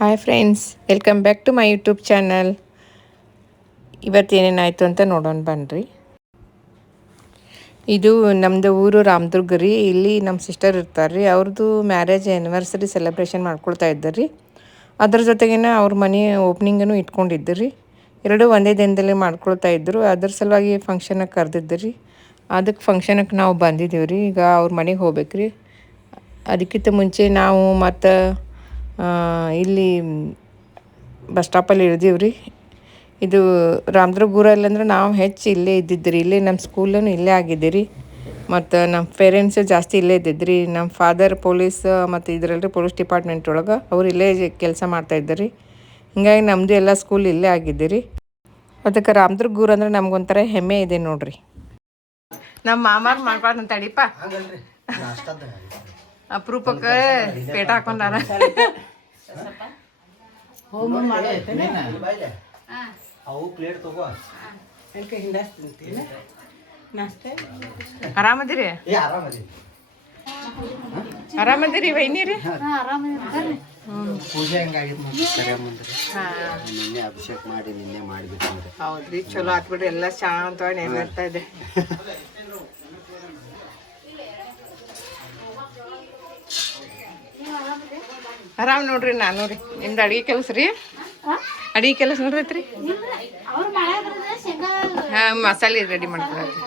Hi friends, welcome back to my YouTube channel. ಇವತ್ತೇನೇನಾಯಿತು ಅಂತ ನೋಡೋಣ ಬನ್ನಿರಿ. ಇದು ನಮ್ಮದು ಊರು ರಾಮದುರ್ಗ ರೀ. ಇಲ್ಲಿ ನಮ್ಮ ಸಿಸ್ಟರ್ ಇರ್ತಾರೆ ರೀ. ಅವ್ರದ್ದು ಮ್ಯಾರೇಜ್ ಆ್ಯನಿವರ್ಸರಿ ಸೆಲೆಬ್ರೇಷನ್ ಮಾಡ್ಕೊಳ್ತಾ ಇದ್ದಾರೆ ರೀ. ಅದ್ರ ಜೊತೆಗೇನೆ ಅವ್ರ ಮನೆ ಓಪ್ನಿಂಗನ್ನು ಇಟ್ಕೊಂಡಿದ್ದು ರೀ. ಎರಡೂ ಒಂದೇ ದಿನದಲ್ಲಿ ಮಾಡ್ಕೊಳ್ತಾ ಇದ್ದರು. ಅದ್ರ ಸಲುವಾಗಿ ಫಂಕ್ಷನಿಗೆ ಕರೆದಿದ್ದು ರೀ. ಅದಕ್ಕೆ ಫಂಕ್ಷನಿಗೆ ನಾವು ಬಂದಿದ್ದೀವಿ ರೀ. ಈಗ ಅವ್ರ ಮನೆಗೆ ಹೋಗ್ಬೇಕು ರೀ. ಅದಕ್ಕಿಂತ ಮುಂಚೆ ನಾವು ಮತ್ತು ಇಲ್ಲಿ ಬಸ್ ಸ್ಟಾಪಲ್ಲಿ ಇಳಿದೀವಿ ರೀ. ಇದು ರಾಮದುರ್ಗ ಊರಲ್ಲಿ ಅಂದ್ರೆ ನಾವು ಹೆಚ್ಚು ಇಲ್ಲೇ ಇದ್ದಿದ್ದು ರೀ. ಇಲ್ಲೇ ನಮ್ಮ ಸ್ಕೂಲೂ ಇಲ್ಲೇ ಆಗಿದ್ದೀರಿ. ಮತ್ತು ನಮ್ಮ ಪೇರೆಂಟ್ಸ್ ಜಾಸ್ತಿ ಇಲ್ಲೇ ಇದ್ದಿದ್ದು ನಮ್ಮ ಫಾದರ್ ಪೊಲೀಸ್ ಮತ್ತು ಇದರಲ್ಲಿ ಪೊಲೀಸ್ ಡಿಪಾರ್ಟ್ಮೆಂಟ್ ಒಳಗೆ ಅವ್ರು ಇಲ್ಲೇ ಕೆಲಸ ಮಾಡ್ತಾಯಿದ್ದಾರೆ. ಹಿಂಗಾಗಿ ನಮ್ಮದು ಎಲ್ಲ ಸ್ಕೂಲ್ ಇಲ್ಲೇ ಆಗಿದ್ದೀರಿ. ಅದಕ್ಕೆ ರಾಮದುರ್ಗ ಊರು ಅಂದ್ರೆ ನಮ್ಗೊಂಥರ ಹೆಮ್ಮೆ ಇದೆ ನೋಡ್ರಿ. ನಮ್ಮ ಮಾಮಾರ್ ಮಾಡ್ಕೊಳಂತ ತಡಿಪ ಅಪರೂಪಕ್ಕೆ ಪೇಟ ಹಾಕೊಂಡಾರ. ಆರಾಮದಿರಿ? ಆರಾಮದಿರಿ ವೈನಿರಿ? ಪೂಜೆ ಅಭಿಷೇಕ ಮಾಡಿ ನಿನ್ನೆ ಮಾಡಿಬಿಟ್ಟು. ಹೌದ್ರಿ, ಚಲೋ ಆತ್ಬಿಡ್ರಿ. ಎಲ್ಲ ಶಾಂತವಾಗಿ ನೆನಪಿರ್ತಾ ಇದೆ. ಆರಾಮ್ ನೋಡ್ರಿ. ನಾನು ರೀ ನಿಮ್ದು ಅಡಿಗೆ ಕೆಲಸ ರೀ. ಅಡಿಗೆ ಕೆಲಸ ನೋಡ್ರೈತ್ರಿ. ಹಾಂ, ಮಸಾಲೆ ರೆಡಿ ಮಾಡ್ಕೊಳತ್ರಿ.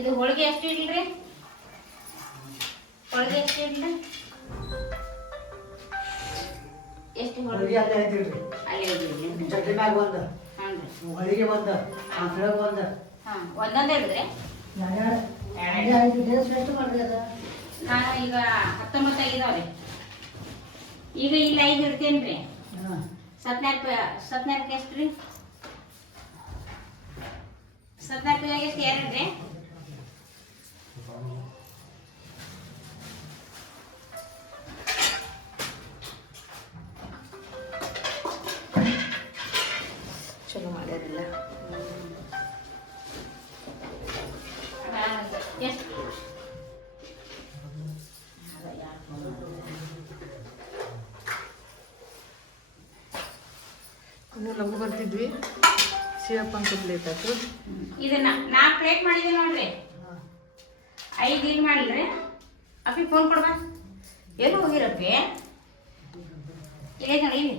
ಇದು ಹೋಳಿಗೆ ಎಷ್ಟು ಇಡ್ಲಿ? ಹೋಳಿಗೆ ಎಷ್ಟು ಇಡ್ಲಿ? ಎಷ್ಟು ಹೋಳಿಗೆ? ಅಲ್ಲೇ ಇಡ್ಲಿ. ಚಟ್ನಿ ಮ್ಯಾಗ ಒಂದು, ಹೋಳಿಗೆ ಒಂದು, ಒಂದು. ಹಾಂ, ಒಂದೊಂದೇ ಇಡಿದ್ರೆ ನಾನು ಈಗ 19 ಆಗಿದಾವ್ರಿ. ಈಗ ಇಲ್ಲಿ 5 ಇಡ್ತೇನೆ ರೀ. 14 ಎಷ್ಟು ರೀ? 14 ಎಷ್ಟು 2 ರೀ? ಚಲೋ ಮಾಡ್ಯಾರಿಲ್ಲ. ಎಷ್ಟು? ಇನ್ನೂ ಲಘು ಬರ್ತಿದ್ವಿ. ಶಿವಪ್ಪ ಅಂತ ಪ್ಲೇಟ್ ಆಯ್ತು. ಇದನ್ನ 4 ಪ್ಲೇಟ್ ಮಾಡಿದೆ ನೋಡ್ರಿ. 5 ಇದು ಮಾಡಿಲ್ರಿ. ಅಪ್ಪಿ ಫೋನ್ ಕೊಡ್ಬಾ. ಎಲ್ಲಿ ಹೋಗಿರಪ್ಪಿ? ಇಲ್ಲೇ ನೋಡಿ ಇಲ್ಲಿ.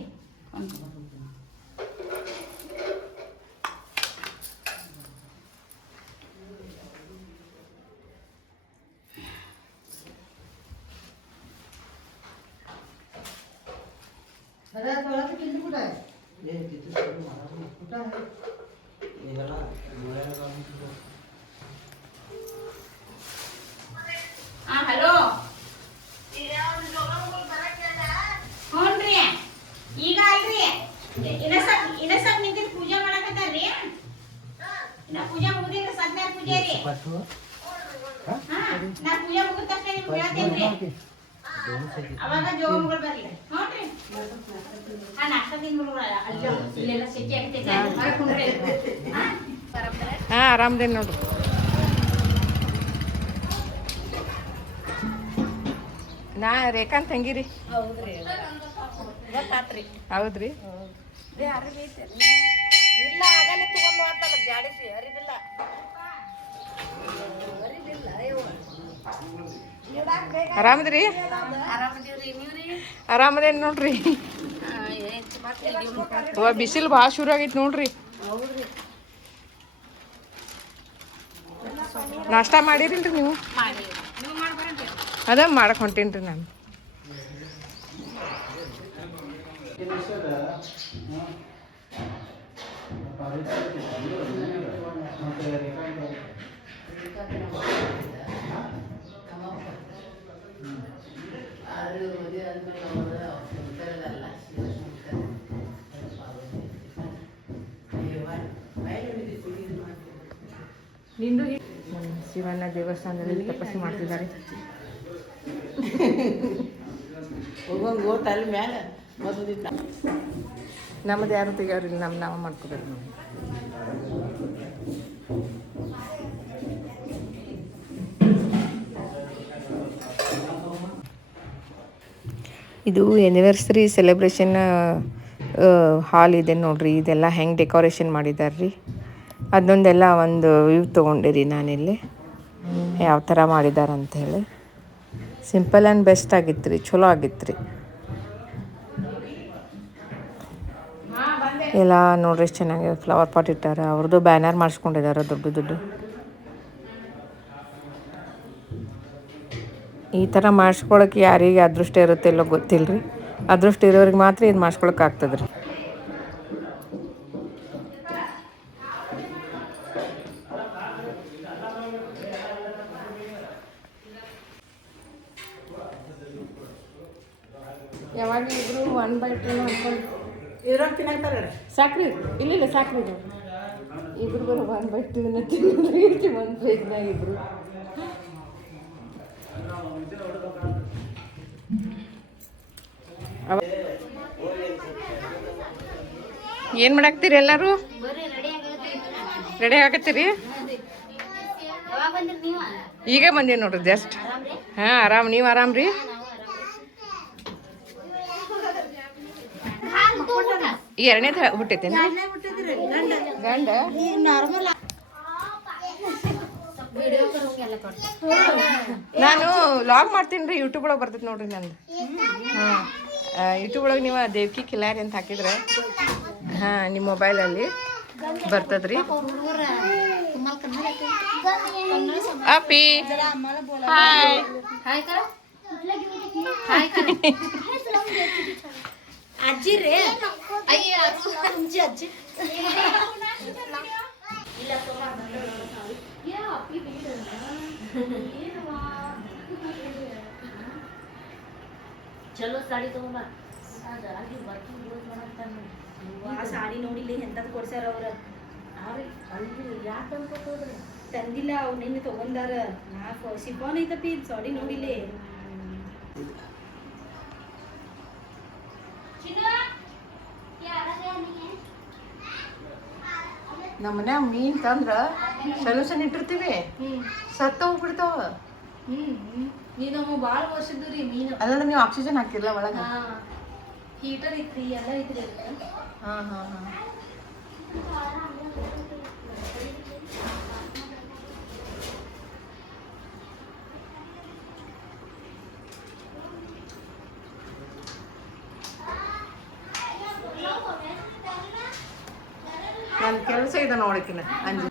ಹಲೋ. ಹ್ಞೂನ್ರಿ, ಈಗ ಅಲ್ರಿ ಇನ್ನ ಸ್ವಲ್ಪ ನಿಂತಿದ್ದು ಪೂಜೆ ಮಾಡಕತ್ತಾರ್ರಿ. ಇನ್ನ ಪೂಜೆ ಮುಗಿದಿಲ್ಲ, ಸತ್ಯನಾರಾಯಣ ಪೂಜೆ ರೀ. ನಾ ಪೂಜೆ ಮುಗಿದ ತಕ್ಷಣ ನಿಮ್ಗೆ ಹೇಳ್ತೇನ್ರಿ. ಅವಾಗ ಜೋಗಮ್ಗಳು ಬರ್ಲಿ. ನೋಡ್ರಿ, ನಾಷ್ಟ ತಿಂದ್ಬಿಡ್ರಿ. ಅಲ್ಲಿ ಇಲ್ಲೆಲ್ಲ ಸೆಕೆ ಆಗ್ತೈತೆ. ಹಾಂ, ಆರಾಮದೇನು ನೋಡ್ರಿ. ನಾ ರೇಖಾಂತ್ ತಂಗಿರಿ. ಹೌದ್ರಿ, ಹೌದ್ರಿ. ಇಲ್ಲ, ಆಗಲೇ ತಗೊಂಡು ಅಂತಲ್ಲ ಜಾಡಿಸಿ ಅರಿವಿಲ್ಲ. ಆರಾಮದ್ರಿ? ಆರಾಮದೀವ್ರಿ, ನೀವ್ರಿ? ಆರಾಮದೇನು ನೋಡ್ರಿ. ಬಿಸಿಲು ಭಾಳ ಶುರು ಆಗೈತೆ ನೋಡ್ರಿ. ಹೌದ್ರಿ. ನಾಷ್ಟ ಮಾಡಿರಿಲ್ರಿ ನೀವು? ಅದ ಮಾಡಕ್ಕೆ ಹೊಂಟೀನಿ ರೀ ನಾನು. ಮತ್ತೆ ಶಿವನ ದೇವಸ್ಥಾನದಲ್ಲಿ ತಪಸ್ಸು ಮಾಡ್ತಿದ್ದಾರೆ. ಹೋಗಂಗೆ ಓಟ್ ಅಲ್ಲಿ ಮ್ಯಾಲೆ ಮದುದಿಲ್ಲ. ನಮ್ಮದು ಯಾರು ತೆಗಿಯೋರಿಲ್ಲ, ನಾವು ಮಾಡ್ಕೋಬೇಕು ನಾವು. ಇದು ಆ್ಯನಿವರ್ಸರಿ ಸೆಲೆಬ್ರೇಷನ್ ಹಾಲ್ ಇದೆ ನೋಡ್ರಿ. ಇದೆಲ್ಲ ಹೆಂಗೆ ಡೆಕೋರೇಷನ್ ಮಾಡಿದ್ದಾರೆ ರೀ, ಅದನ್ನೊಂದೆಲ್ಲ ಒಂದು ವ್ಯೂ ತೊಗೊಂಡಿರಿ ನಾನಿಲ್ಲಿ ಯಾವ ಥರ ಮಾಡಿದ್ದಾರೆ ಅಂಥೇಳಿ. ಸಿಂಪಲ್ ಆ್ಯಂಡ್ ಬೆಸ್ಟ್ ಆಗಿತ್ತು ರೀ, ಚಲೋ ಆಗಿತ್ತು ರೀ ಎಲ್ಲ. ನೋಡ್ರಿ ಎಷ್ಟು ಚೆನ್ನಾಗಿ ಫ್ಲವರ್ ಪಾಟ್ ಇಟ್ಟಾರೆ. ಅವ್ರದ್ದು ಬ್ಯಾನರ್ ಮಾಡಿಸ್ಕೊಂಡಿದ್ದಾರೆ ದೊಡ್ಡ ದೊಡ್ಡ. ಈ ಥರ ಮಾಡಿಸ್ಕೊಳಕ್ಕೆ ಯಾರಿಗೆ ಅದೃಷ್ಟ ಇರುತ್ತೆ ಇಲ್ಲೋ ಗೊತ್ತಿಲ್ಲ ರೀ. ಅದೃಷ್ಟ ಇರೋರಿಗೆ ಮಾತ್ರ ಇದು ಮಾಡಿಸ್ಕೊಳಕ್ಕೆ ಆಗ್ತದೆ ರೀ. ಯಾವಾಗ ಇಬ್ಬರು 1/2 ಅನ್ಕೊಂಡು ಇದ್ರಾಗ ತಿನ್ನಕ್ತಾರೆ ಸಾಕ್ರಿ. ಇಲ್ಲ ಸಾಕ್ರಿ, ಇದು ಇಬ್ರು ಬರೋ 1/2 ತಿನ್ನೋದ್ರಿ ಒಂದು ಪ್ಲೇಟ್ನಾಗ ಇಬ್ರು. ಏನು ಮಾಡಾಕ್ತೀರಿ ಎಲ್ಲರೂ? ರೆಡಿ ಆಗತ್ತೀರಿ? ಈಗ ಬಂದೀವಿ ನೋಡ್ರಿ ಜಸ್ಟ್. ಹಾಂ ಆರಾಮ್. ನೀವು ಆರಾಮ್ ರೀ? ಈ 2ನೇ ಹುಟ್ಟೈತೇನೆ ಗಂಡ? ನಾನು ಲಾಗ್ ಮಾಡ್ತೀನಿ ರೀ, ಯೂಟ್ಯೂಬ್ ಒಳಗೆ ಬರ್ತೈತೆ ನೋಡ್ರಿ ನಂದು. ಹಾಂ ಯೂಟ್ಯೂಬ್ ಒಳಗೆ ನೀವು ದೇವ್ಕಿ ಕಿಲಾರಿ ಅಂತ ಹಾಕಿದ್ರೆ ಹಾಂ ನಿಮ್ಮ ಮೊಬೈಲಲ್ಲಿ ಬರ್ತದ್ರಿ. ಅಪ್ಪಿ ಹಾಯ್. ಅಜ್ಜಿ ರೀ ಅಯ್ಯ ಅಜ್ಜಿ ಚಲೋ ಸಾಡಿ ತಗೊಂಬ. ಆ ಸಾಡಿ ನೋಡಿಲಿ ಎಂತದ್ ಕೊಡ್ಸ್ಯಾರ ಅವ್ರ. ಯಾಕೆ ತಂದ್ಕೊಟ್ಟೋದ್ರಿ? ತಂದಿಲ್ಲ, ಅವ್ರು ನಿನ್ನೆ ತಗೊಂಡಾರ. ನಾ ಶಿಫಾನ್ ಐತಪ್ಪಿ ಸಾಡಿ ನೋಡಿಲಿ. ನಮ್ಮ ಮನ್ಯಾಗ ಮೀನು ತಂದ್ರೆ ಸೊಲ್ಯೂಷನ್ ಇಟ್ಟಿರ್ತೀವಿ, ಸತ್ತ ಹೋಗ್ಬಿಡ್ತಾವ. ನೀನು ಭಾಳ ವರ್ಷದ್ದು ರೀ ಮೀನು. ಅಲ್ಲ ನೀವು ಆಕ್ಸಿಜನ್ ಹಾಕಿರಲ್ಲ ಒಳಗೆ? ಹೀಟರ್ ಐತ್ರಿ, ಎಲ್ಲ ಐತ್ರಿ. ಹಾಂ ಹಾಂ ಹಾಂ. ನನ್ನ ಕೆಲಸ ಇದೆ ನೋಡಕ್ಕಿನ ಅಂಜು.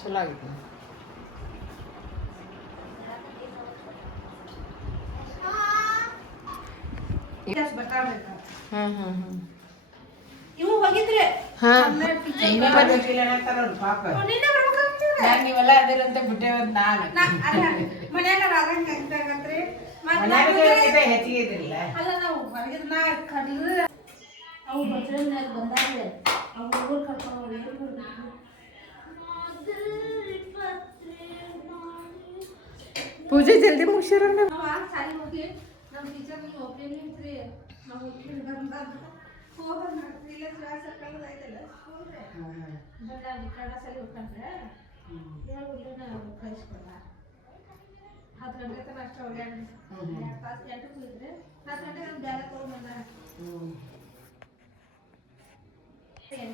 ಚಲೋ ಆಗಿತ್ತು. ಹಾಂ ಹಾಂ ಹಾಂ. ಇವು ಹೋಗಿದ್ರಿ ಹಾಂ ನೀವೆಲ್ಲ ಅದಿರಂತ ಬಿಟ್ಟೇವತ್ ನಾನು ಮನ್ಯಾಗ ಹೆಚ್ಚಿಗೆ ಇದ್ರಿಲ್ಲ. ಅಲ್ಲ ನಾವು ಹೊರಗಿದ ನಾ ಕಡ್ಲ ಅವು ಬಜರಂಗ ಬಂದಾಗ ಅವು ಊರು ಕರ್ಕೊಂಡು ಪೂಜೆ ಜಲ್ದಿ ಮುಗಿಸಿರ. ನಾವು ಆಗ ಸಾಲಿ ಹೋಗಿ ನಮ್ಮ ಟೀಚರ್ ನೀವು ಒಬ್ಬನೇ ನಿಂತ್ರಿ. ನಾವು ಹೋಗಿ ಇಲ್ಲ ಕ್ಲಾಸ್ ಕಳೆದ ಆಯ್ತಲ್ಲ ಕನ್ನಡ ಸಾಲಿ ಹೋಗ್ಕೊಂಡ್ರೆ ಕಳಿಸ್ಕೊಡ 10 ಗಂಟೆ ತನಕ ಅಷ್ಟು ಓಡಾಡಿ 2 ತಾಸು 8ಕ್ಕೆ ಹೋಗಿದ್ರೆ 10 ಗಂಟೆ ನಮ್ಮ ಬ್ಯಾಗ ತೊಗೊಂಡು ಬಂದ 8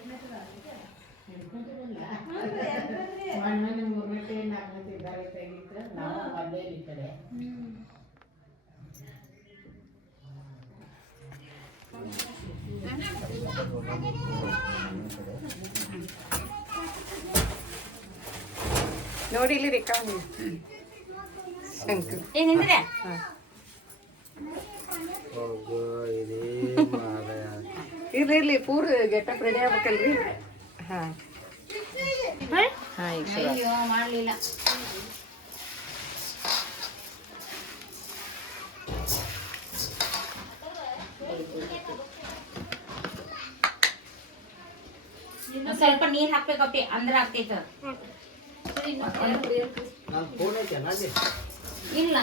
ಮಣ್ಣು 3 ಗಂಟೆ 4 ಗಂಟೆ ಇದ್ದಾರೆ ತೆಗಿದ್ರೆ ನಾವು ಮದ್ವೆ ಈ ಕಡೆ ನೋಡಿ ಇಲ್ಲಿ ರೇಖಾ ಶಂಕರ್ ಏನಿದ್ರೆ ಇರ್ಲಿ ಪೂರ್ ಗೆಟಪ್ ರೆಡಿ ಆಗ್ಬೇಕಲ್ರಿ. ಹಾಂ ಹಾಂ ಈಗ ಅಯ್ಯೋ ಮಾಡಲಿಲ್ಲ. ಸ್ವಲ್ಪ ನೀರು ಹಾಕ್ಬೇಕಪ್ಪಿ ಅಂದ್ರೆ ಆಗ್ತೈತ. ಇಲ್ಲ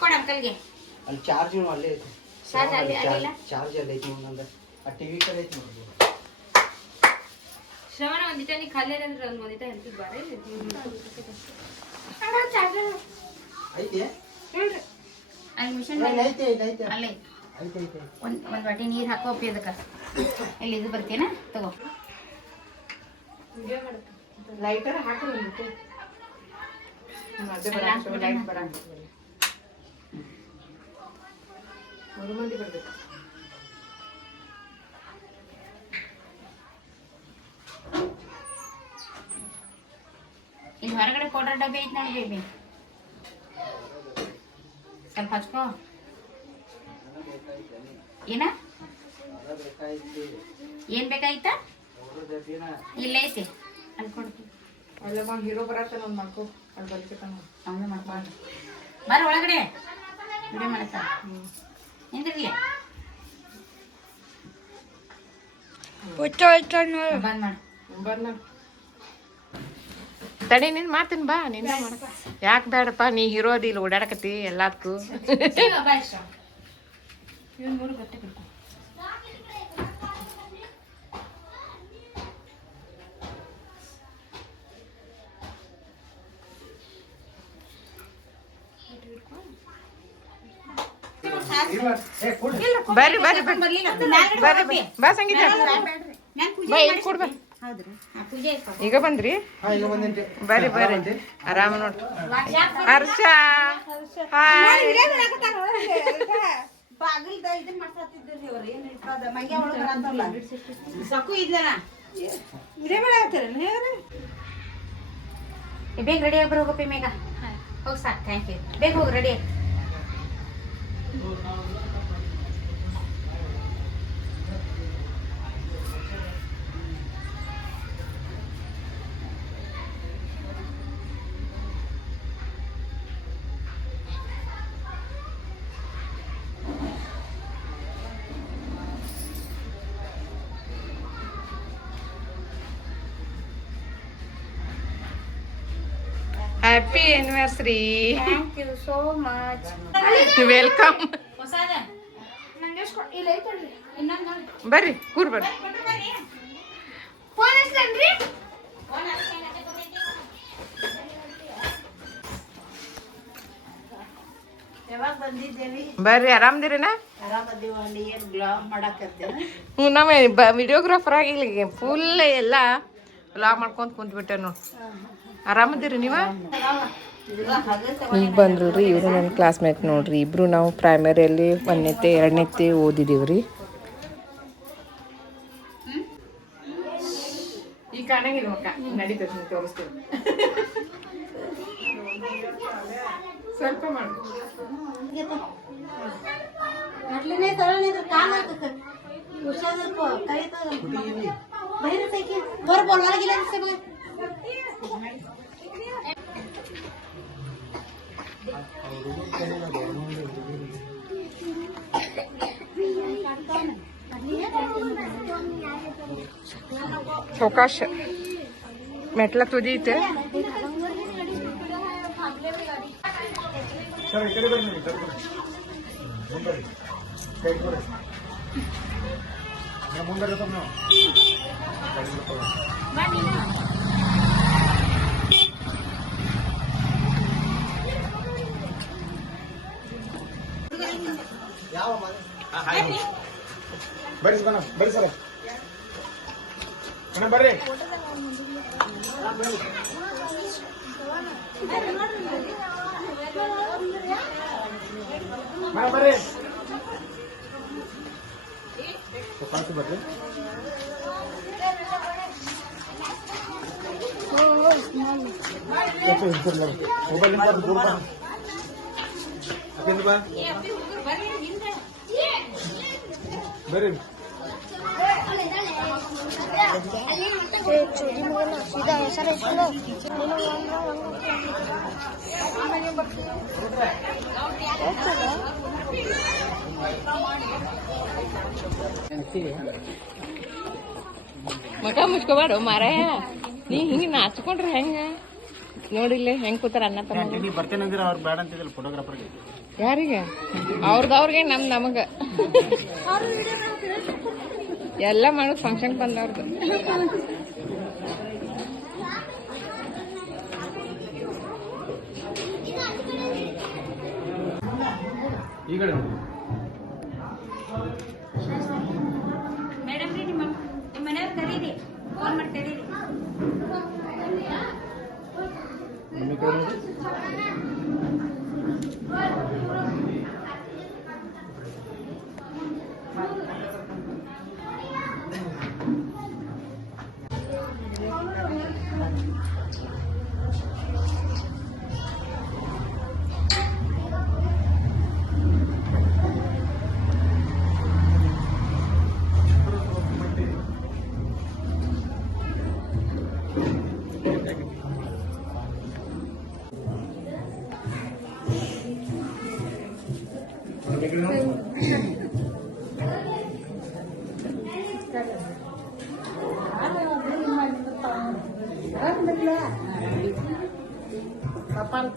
ಕೊಡ ಅಂಕಲ್ಗೆ ಅಲ್ಲಿ ಚಾರ್ಜ್ ಅಲ್ಲೇ ಐತಿ. ಚಾರ್ಜ್ ಅಲ್ಲಿ ಅಲ್ಲಿಲ್ಲ. ಚಾರ್ಜ್ ಅಲ್ಲಿ ಐತಿ ಒಂದೊಂದು ಆ ಟಿವಿ ಕಡೆ ಐತಿ ನೋಡಿ. ಶ್ರವಣ ಒಂದಿಟ ನೀ ಖಾಲಿ ಅಂದ್ರೆ ಅಲ್ಲಿ ಒಂದಿಟ ಹೆಲ್ತ್ ಬಾರ ಐತಿ ಅಲ್ಲಿ ಮಿಷನ್ ಐತಿ ಐತಿ ಐತಿ ಅಲ್ಲೇ ಐತಿ ಐತಿ ಒಂದು ವಾಟಿ ನೀರು ಹಾಕೋ ಅಪ್ಪಿ ಅದಕ್ಕೆ. ಇಲ್ಲಿ ಇದು ಬರ್ತೀನ ತಗೋ. ಲೈಟರ್ ಹಾಕಿ ಅದೇ ಬರ ಲೈಟ್ ಬರ 3 ಮಂದಿ ಬರ್ಬೇಕು. ಇಲ್ಲಿ ಹೊರಗಡೆ ಪೌಡರ್ ಡಬ್ಬಿ ಐತಿ ನೋಡಿ ಬೇಬಿ, ಸ್ವಲ್ಪ ಹಚ್ಕೋ. ಏನ ಏನ್ ಬೇಕಾಯ್ತಾ? ಇಲ್ಲ ಐತಿ ಅಲ್ಲಿ ಕೊಡ್ತೀನಿ. ಅಲ್ಲಮ್ಮ ಹೀರೋ ಬರತ್ತ ನಾವು ಮಾಡ್ಕೋ ಅಲ್ಲಿ ಬರ್ಕತ್ತಾನ ಅವನು ಮಾಡ್ಕೊಂಡು ಬರ್ರಿ ಒಳಗಡೆ ವಿಡಿಯೋ ಮಾಡತ್ತ ನಿಂದಿರ್ಲಿ. ಬಂದ್ ಮಾಡು. ಬರ್ನ ತಡಿ ನಿನ್ ಮಾತಿನ ಬಾ ನಿನ್ನ ಯಾಕೆ ಬೇಡಪ್ಪ ನೀ ಹೀರೋ ಅದಿ ಇಲ್ಲಿ ಓಡಾಡಕತ್ತಿ ಎಲ್ಲದಕ್ಕೂ. ಬಾ ಇಷ್ಟ ಇವನ್ 3 ಬಟ್ಟೆ ಬೇಕು. ಬರ್ರಿ ಬರ್ರಿ ಬರ್ರಿ ಬರ್ರಿ ಬಾ ಸಂಗೀತ ಬಾ ಇಲ್ಲಿ ಕೊಡ್ ಬಾ. ಈಗ ಬಂದ್ರಿ ಬರ್ರಿ ಬರ್ರಿ ಆರಾಮ ನೋಡ್ರಿ. ಹರ್ಷ ಹಾಯ್. ಬೇಗ ರೆಡಿ ಆಗ್ಬರ್ ಹೋಗಪ್ಪಿ ಮೇಘ. ಹೋಗಿ ಸಾಕು. Thank you. ಬೇಗ ಹೋಗಿ ready. Happy anniversary. Thank you so much. Welcome. ಹೊಸದ ಇಲ್ಲ ಐತಲ್ರಿ ಇನ್ನೊಂದು ನೋಡಿ. ಬರ್ರಿ ಕೂರ್ ಬರ್ರಿ. ಫೋನ್ ಹಚ್ತೇನ್ರಿ. ಯಾವಾಗ ಬಂದಿದ್ದೇವಿ? ಬರ್ರಿ ಆರಾಮದಿರಿನ? ಆರಾಮದೀವಿ. ಏನು ಬ್ಲಾಗ್ ಮಾಡಾಕತ್ತೇನೆ? ಹ್ಞೂ ನಮ್ಮ ವಿಡಿಯೋಗ್ರಾಫರ್ ಆಗಿ ಇಲ್ಲಿ ಫುಲ್ ಎಲ್ಲ ವ್ಲಾಗ್ ಮಾಡ್ಕೊಂತ ಕುಂತ್ಬಿಟ್ಟೆ ನೋಡಿ. ಆರಾಮದಿರಿ ನೀವ? ಈಗ ಬಂದ್ರು ರೀ ಇವರು ನನ್ನ ಕ್ಲಾಸ್ಮೇಟ್ ನೋಡ್ರಿ. ಇಬ್ರು ನಾವು ಪ್ರೈಮರಿಯಲ್ಲಿ 1ನೇತೆ 2ನೇತೆ ಓದಿದೀವಿ ರೀ. ಈ ಕಾಣಂಗಿಲ್ಲ ಮಕ್ಕ ನಡೀತದೆ ತೋರಿಸ್ತೀವಿ. ಸ್ವಲ್ಪ ಮಾಡಿ ಅವಕಾಶ ಮೆಟ್ಲ ತುದೀತೆ. ಬರ್ರಿ ಬಣ್ಣ ಬರ್ರಿ ಸರ ಅಣ್ಣ ಬರ್ರಿ ಬರ್ರಿ ಕಳ್ಸಿ ಬರ್ರಿ ಮೊಬೈಲ್ ಬರ್ರಿ ಮಗ ಮುಚ್ಕೋಬಾರು ಮಾರ ನೀ ಹಿಂಗೆ ನಾಚ್ಕೊಂಡ್ರೆ ಹೆಂಗ ನೋಡಿಲ್ಲ ಹೆಂಗ್ ಕೂತಾರ ಅನ್ನ ತಮ್ಮ ನೀ ಬರ್ತೇನೆ ಅಂದ್ರೆ ಅವ್ರು ಬೇಡ ಅಂತಿದ್ದಿಲ್ಲ ಫೋಟೋಗ್ರಾಫರ್ಗೆ ಯಾರಿಗೆ ಅವ್ರದವ್ರಿಗೆ ನಮಗ ಎಲ್ಲ ಮಾಡೋದು ಫಂಕ್ಷನ್ ಬಂದವ್ರದ್ದು ಈಗ ಮೇಡಮ್ ರೀ ನಿಮ್ಮ ಮನೆಯವ್ರು ಕರೀರಿ ಫೋನ್ ಮಾಡಿ ಕರೀರಿ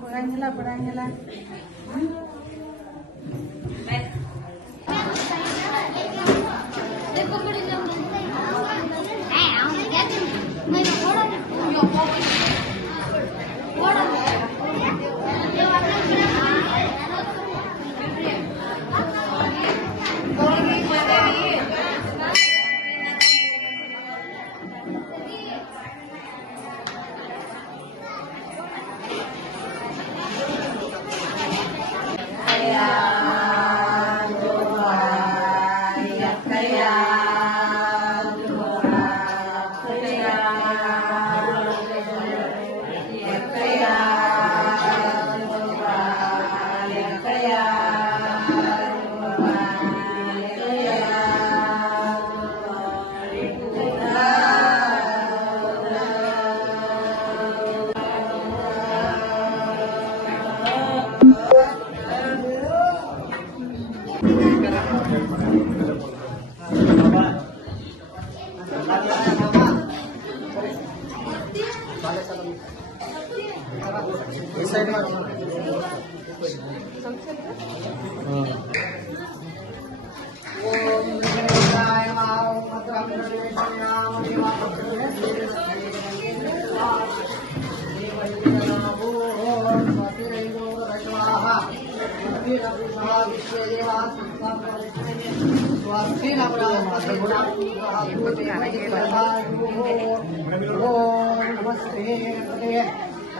ಕೊಡಂಗಿಲ್ಲ ಬಿಡಂಗಿಲ್ಲ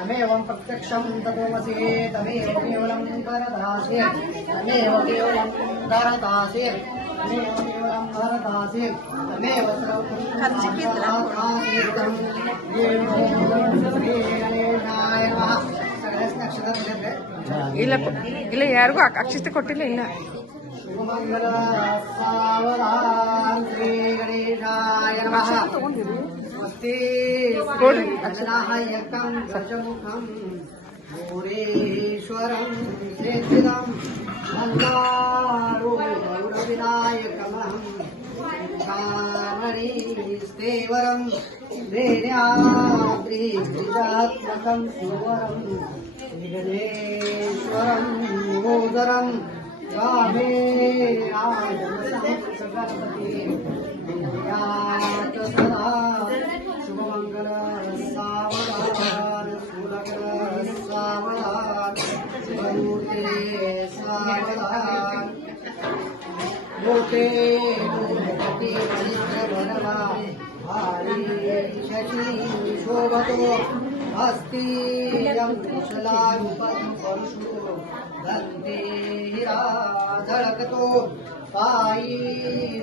तमेवं प्रत्यक्षं तत्त्वमसि तमेव केवलं करदासि तमेव केवलं करदासि तमेव केवलं करदासि तमेव ಇಲ್ಲ ಇಲ್ಲ ಯಾರಿಗೂ ಅಕ್ಷಿಸ್ತೆ ಕೊಟ್ಟಿಲ್ಲ ಇನ್ನ ಮಂಗಲ ಸಾವಧಾನ ಶ್ರೀ ಗಣೇಶಾಯ ನಮಃ ಸ್ವಸ್ತಿ ಗಣನಾಯಕಂ ದಶಮುಖಂ ಭೂರೇಶ್ವರಂ ಶ್ರೇಷ್ಠಿದಂ ವಿನಾಯಕಮಹಂ ಕಾಮಣಿ ಸ್ಥೇವರಂ ವೇದ್ಯಾದ್ರಿಜಾತ್ಮಕಂ ಸುವರಂ ವಿಘ್ನೇಶ್ವರಂ ಮೋದರಂ गावे राजसहस्रगणपति सदा शुभमंगल सावधान सुलग्न सावधान शुभमूर्ते सावधान मोते मूर्ति मनिष्ठ भरवा भारी शशि शोभतो अस्ति यं कुशलायुपं परशु दन्ते हिरा झळकतो पायी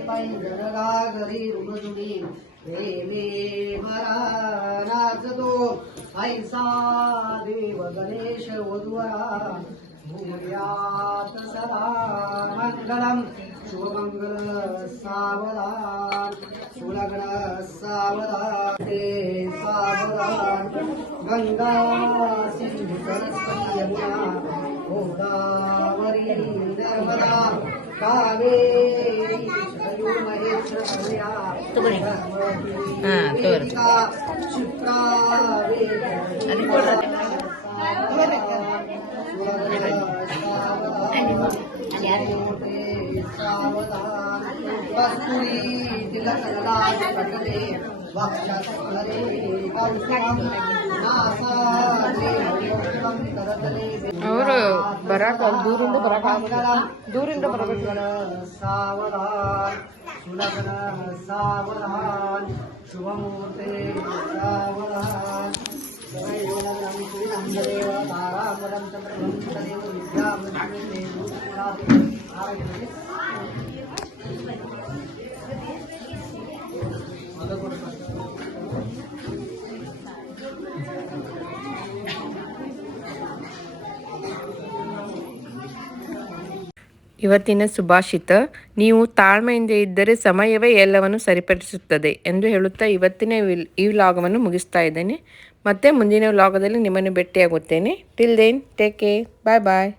पैंजरगागरी रुमजुनी प्रेमे भरा नाचतो ऐसा देव गणेश वधुवरा भूयात सदा मंगलम शुभमंगल सावधान सुलग्न सावधान ते सावधान गंगा सिंधु सरस्वती यमुना गोदावरी नर्मदा कावेरी महेश्वरया ತಗೊಳ್ಳಿ. ಹಾ, ತೋರಿ. ಶಿಪ್ರಾ कस्तुरी तिलकलाल पटले वक्षस्थले कौस्तुभं नासाग्रे मोक्षं करतले ಅವರು ಬರಾಕ ದೂರಿಂದ ದೂರಿಂದ ಬರಬೇಕು. सावधान सुलग्न सावधान शुभमूर्ते सावधान सर्वैर्वलग्नं श्रीनन्ददेव तारापदं चन्द्रं तदेव विद्यामृतमे ಇವತ್ತಿನ ಸುಭಾಷಿತ: ನೀವು ತಾಳ್ಮೆಯಿಂದ ಇದ್ದರೆ ಸಮಯವೇ ಎಲ್ಲವನ್ನು ಸರಿಪಡಿಸುತ್ತದೆ ಎಂದು ಹೇಳುತ್ತಾ ಇವತ್ತಿನ ಈ ವ್ಲಾಗವನ್ನು ಮುಗಿಸ್ತಾ ಇದ್ದೇನೆ. ಮತ್ತೆ ಮುಂದಿನ ವ್ಲಾಗದಲ್ಲಿ ನಿಮ್ಮನ್ನು ಭೇಟಿಯಾಗುತ್ತೇನೆ. Till then take care. Bye ಬಾಯ್.